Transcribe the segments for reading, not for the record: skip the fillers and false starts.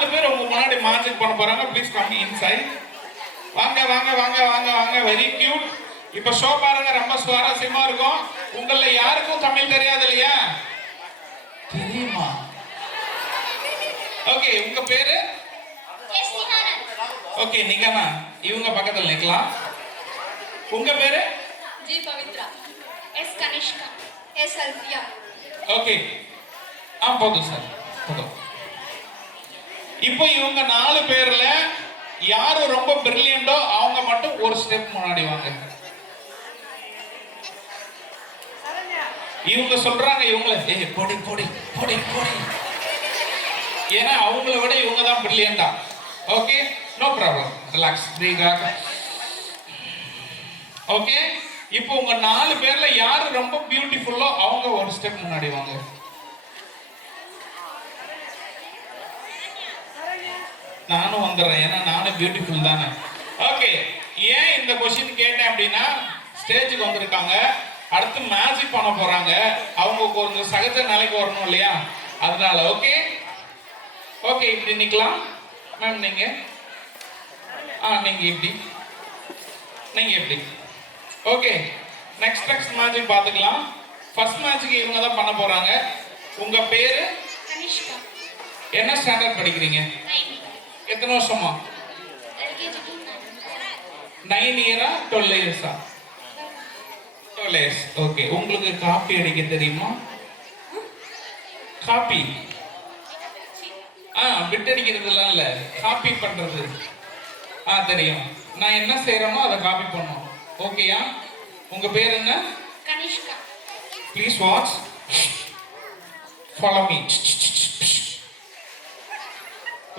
4 பேர் உங்க முன்னாடி மேஜிக் பண்ண போறாங்க. Please come inside. வாங்க வாங்க வாங்க வாங்க வாங்க. Very cute. இப்ப ஷோ பாருங்க, ரொம்ப சுவாரஸ்யமா இருக்கும். உங்கள யாருக்கும் தமிழ் தெரியாது இல்லையா? தெரியுமா? ஓகே, உங்க பேரு? ஓகே, நிகனா. இவங்க பக்கத்துல நிக்கலாம். உங்க பேரு? G Pavithra. S Kanishka. S Alfiya. Okay, போதும் சார், போதும். இப்போ இவங்க 4 பேர்ல யாரு ரொம்ப பிரில்லியண்டோ அவங்க மட்டும் ஒரு ஸ்டெப் முன்னாடி வாங்க. இவங்க சொல்றாங்க இவங்கள போடி போடி போடி போடி, ஏன்னா அவங்கள விட இவங்க தான் பிரில்லியண்டா. Okay, no problem, relax, okay. இப்போ உங்க 4 பேர்ல யாரு ரொம்ப பியூட்டிஃபுல்லோ அவங்க ஒரு ஸ்டெப் முன்னாடி வாங்க. நானும் வந்துடுறேன், ஏன்னா நானும் பியூட்டிஃபுல் தானே. ஓகே, ஏன் இந்த கொஸ்டின் கேட்டேன் அப்படின்னா, ஸ்டேஜுக்கு வந்திருக்காங்க, அடுத்து மேஜிக் பண்ண போறாங்க, அவங்க கொஞ்சம் சகஜ நிலைக்கு வரணும் இல்லையா, அதனால. ஓகே ஓகே, இப்படி நிக்கலாம் மேம். நீங்க நீங்க இப்படி, நீங்க எப்படி. ஓகே, நெக்ஸ்ட் மேஜிக் பார்த்துக்கலாம். ஃபர்ஸ்ட் மேஜிக் இவங்க தான் பண்ண போறாங்க. உங்க பேரு? கனிஷ்கா. என்ன ஸ்டாண்டர்ட் படிக்கிறீங்க? எத்தனை வருஷமா? 9 இயரா 12 இயர்ஸா? 12 இயர்ஸ். ஓகே, உங்களுக்கு காப்பி அடிக்க தெரியுமா? காப்பி பிட் அடிக்கிறதுலாம் இல்ல, காப்பி பண்றது தெரியும். நான் என்ன செய்யறேனோ அதை காப்பி பண்ணும். ஓகேயா? உங்க பேர் என்ன? Kanishka. Please watch, follow me.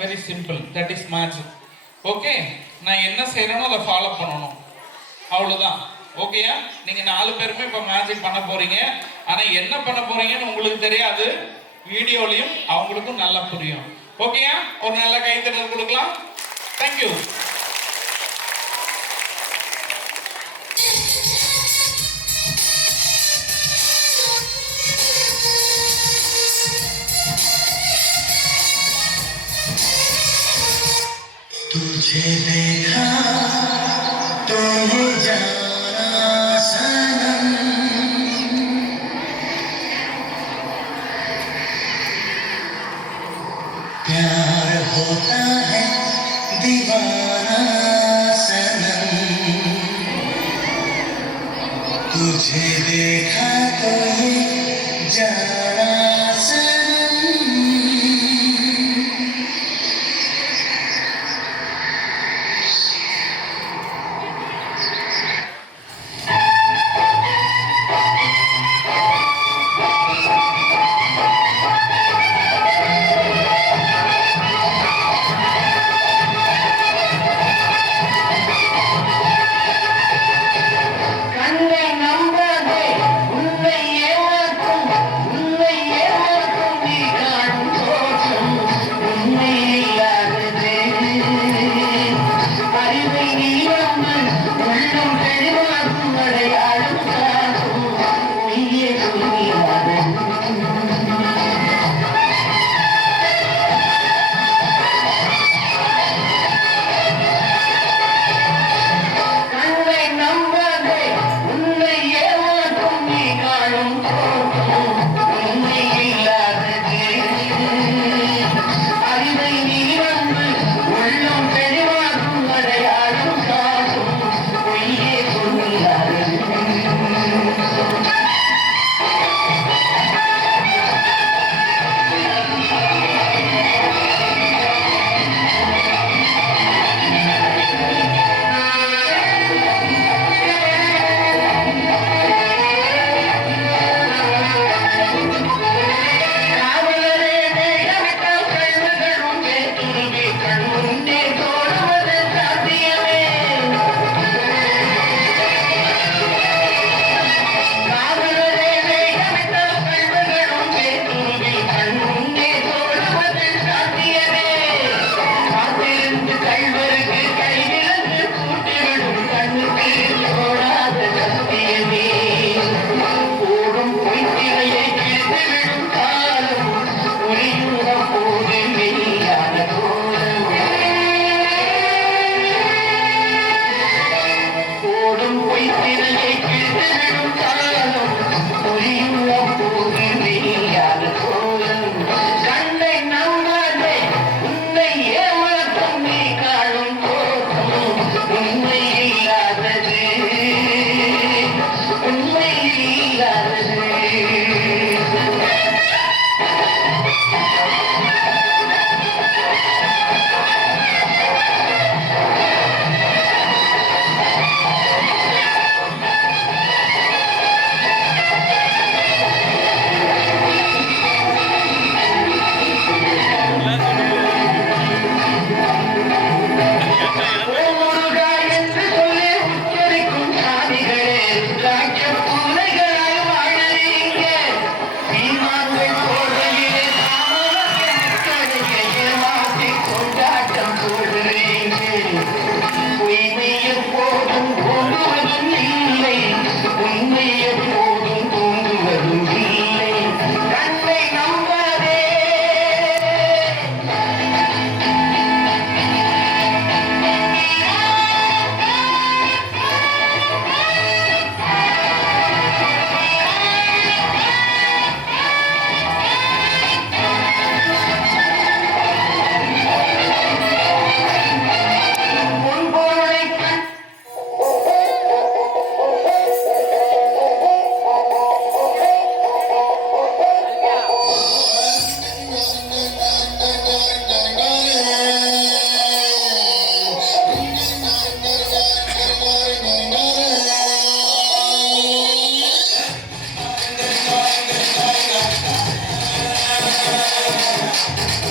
Very simple, that is magic. Okay, நான் என்ன செய்யறேனோ அதை ஃபாலோ பண்ணணும், அவ்வளவுதான். ஓகேயா? நீங்க 4 பேருமே இப்ப மேஜிக் பண்ண போறீங்க. ஆனா என்ன பண்ண போறீங்கன்னு உங்களுக்கு தெரியாது, வீடியோலயும் அவங்களுக்கும் நல்லா புரியும். ஓகேயா? ஒரு நல்ல கைத்தட்டல் கொடுக்கலாம். தேங்க்யூ. तुझे देखा तो ये जाना सनम, प्यार होता है दीवाना सनम, तुझे देखा तो ये जाना உன்னை நம்பாதே, உன்னை ஏமாற்ற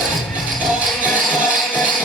अपना